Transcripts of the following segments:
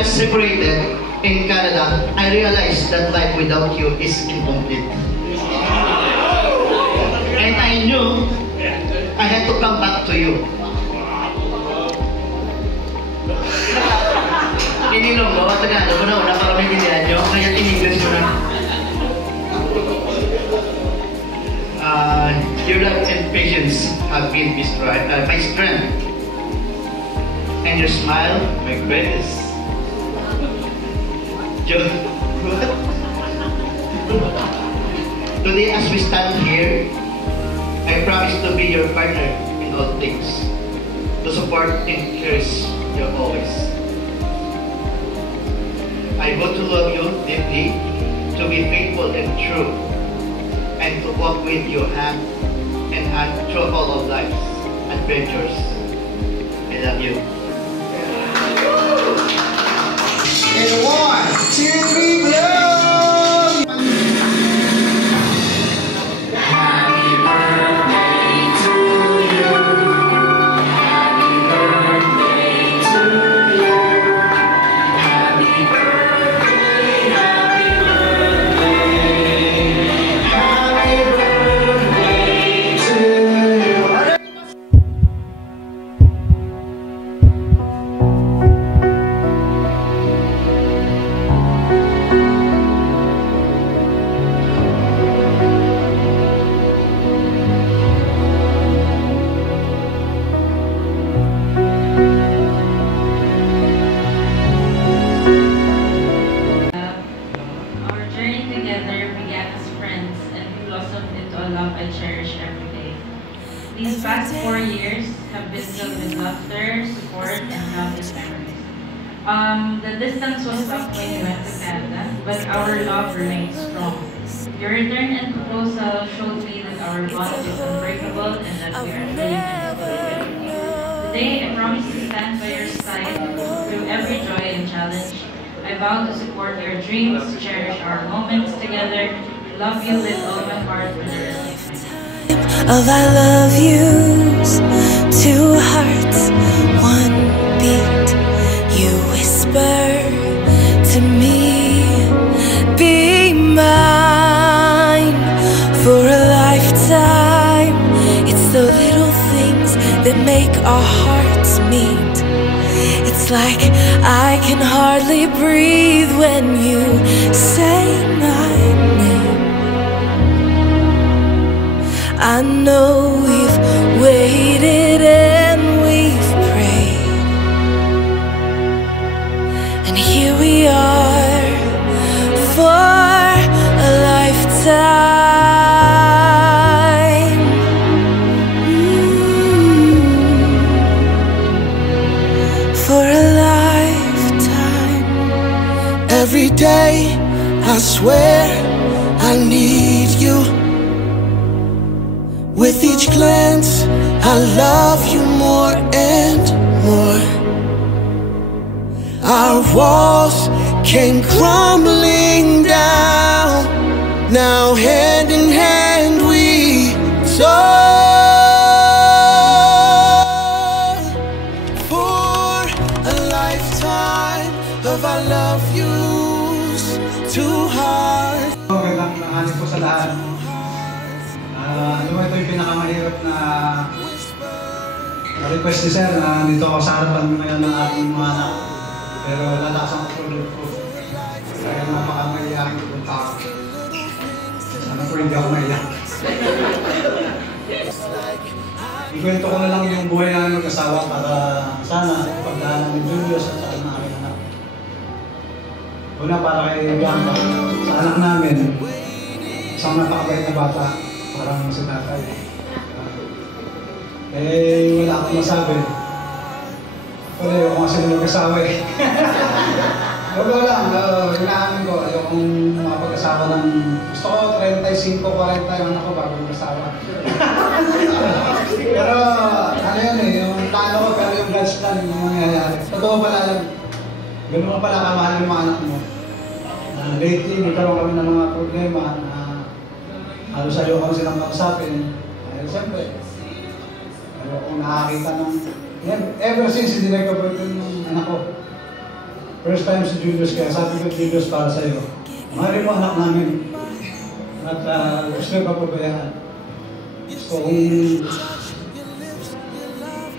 I was separated in Canada, I realized that life without you is incomplete. And I knew I had to come back to you. Inilong ko, Tagalog ko na una para may binilad nyo, kaya in-English ko na. Your love and patience have been my strength. And your smile, my greatest. What? Today as we stand here, I promise to be your partner in all things, to support and encourage you always. I want to love you deeply, to be faithful and true, and to walk with you hand in hand through all of life's adventures. I love you. And 1, 2, 3, blow! These past 4 years have been filled with laughter, support, and countless memories. The distance was tough when we went to Canada, but our love remains strong. Your return and proposal showed me that our bond is unbreakable and that we are fully committed. Today, I promise to stand by your side through every joy and challenge. I vow to support your dreams, cherish our moments together, love you with all my heart for the rest of my life. Of I love yous, 2 hearts, 1 beat. You whisper to me, be mine for a lifetime. It's the little things that make our hearts meet. It's like I can hardly breathe when you say my name. I know we've waited and we've prayed, and here we are for a lifetime. For a lifetime. Every day, I swear I need you. With each glance, I love you more and more. Our walls came crumbling down. Now hand in hand we soar. For a lifetime of I love yous, 2 hearts. Magandang hanip po sa lahat. Ito yung pinakamahirap na request ni Sir na dito ako sa harapan ngayon ng aking mga anak. Pero lalakas ang tulog ko. Kaya napakamahiyakin ko punta ako. Sana po hindi ako maiyak. Ikwento ko na lang yung buhay namin mag-asawa para sana ipagdaanan ng Julius at sa ng aking anak. Una para kay Bianca, sa anak namin, isang napakabait na bata. Parang si tatay. Wala akong masabi. Actually, ayoko kasi mag-asawa eh. Wala lang, hinaamin ko. Ayokong makapag-asawa ng... Gusto ko 35, 40 yung anak ko bago mag-asawa. Pero, ano yun eh, yung plano ko, pero yung God's plan yung mangyayari. Totoo pala lang. Ganun ka pala kamahal yung mga anak mo. Lately, nagkaroon kami ng mga problema na halos ayaw kami silang kausapin. Siyempre, pero kung nakakita ng... Ever since, hindi nagka-birthday ng anak ko. First time si Julius, kaya sabi ko, Julius, para sa'yo. Mahalin mo anak namin. At gusto ko papabayaan. So, kung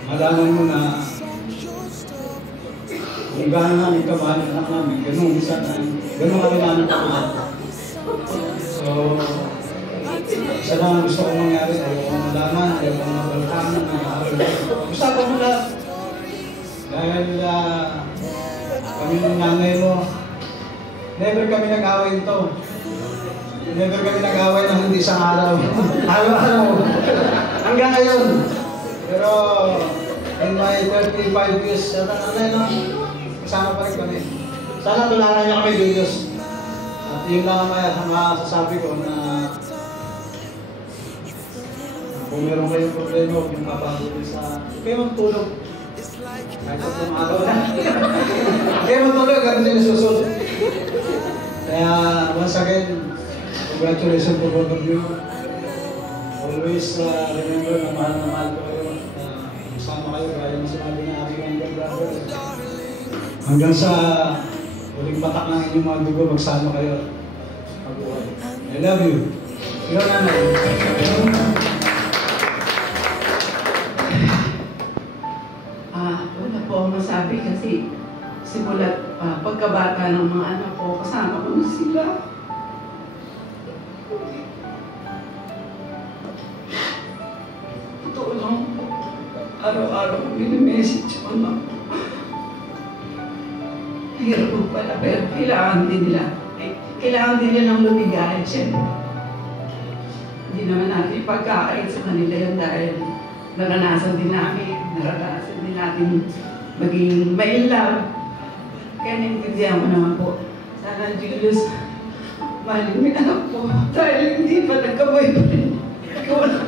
malaman mo na kung gaano namin kamahal ang anak namin, ganun kami namin kamahal. So, isa lang ang gusto kong mangyari, ayaw kong malaman, ayaw kong mabalakanan, usapan mo lahat. Dahil kami ng nanay mo, never kami nag-away nito. Never kami nag-away ng hindi isang araw. Araw-araw. Hanggang ngayon. Pero, in my 35 years, nanay no, kasama pa rin kami. Sana tularan niyo kami, Julius. At yun lang ang masasabi ko na kung meron kayong problema, huwag yung kapatuloy sa... Kayo magtulog. Kahit sa tumagaw na. Kayo magtulog, ganun din susunod. Kaya, once again, congratulations to both of you. Always remember na mahal ko kayo. Kasama kayo, gaya na sinabi ng aking younger brother. Hanggang sa huling patak ng inyong mga dugo, magsama kayo. Pag-uway. I love you. Ikaw nanay. Wala po akong masabi kasi simulat pagkabata ng mga anak ko, kasama ko na sila. Totoo lang po. Araw-araw mini-message yung anak ko. Hirap po pala, pero kailangan din nilang lumigay, siyempre. Hindi naman natin pagkakait sa kanila yun dahil naranasan din natin maging may love. Kaya naintindihan mo naman po. Sana Julius, mahalin mo yung anak po dahil hindi pa nagka-boyfriend. Ikaw na.